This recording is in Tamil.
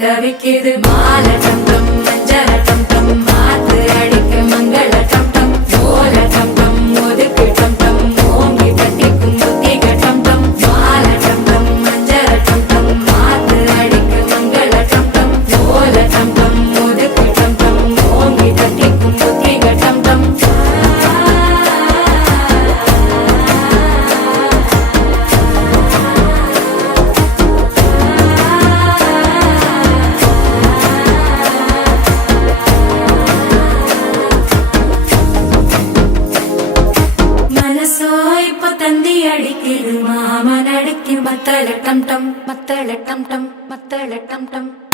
தவிக்குது மாலை டம் டம் மஞ்சள டம் டம் மாத்து அடிக்க மங்கள டம் டம் ஓல டம் டம் ஒதுக்கு டம் டம் ஓங்கி தட்டிக்கும் புத்திக டம் டம் மாலை டம் டம் மஞ்சள டம் டம் மாத்து அடிக்க மங்கள டம் டம் ஓல டம் டம் ஒதுக்கு டம் டம் ஓங்கி தட்டிக்கும் புத்திக டம் டம் மனசோ இப்ப தந்தி அடிக்குது மாமன் அடிக்கு மத்தள டம் டம் மத்தள டம் டம் மத்தள டம் டம்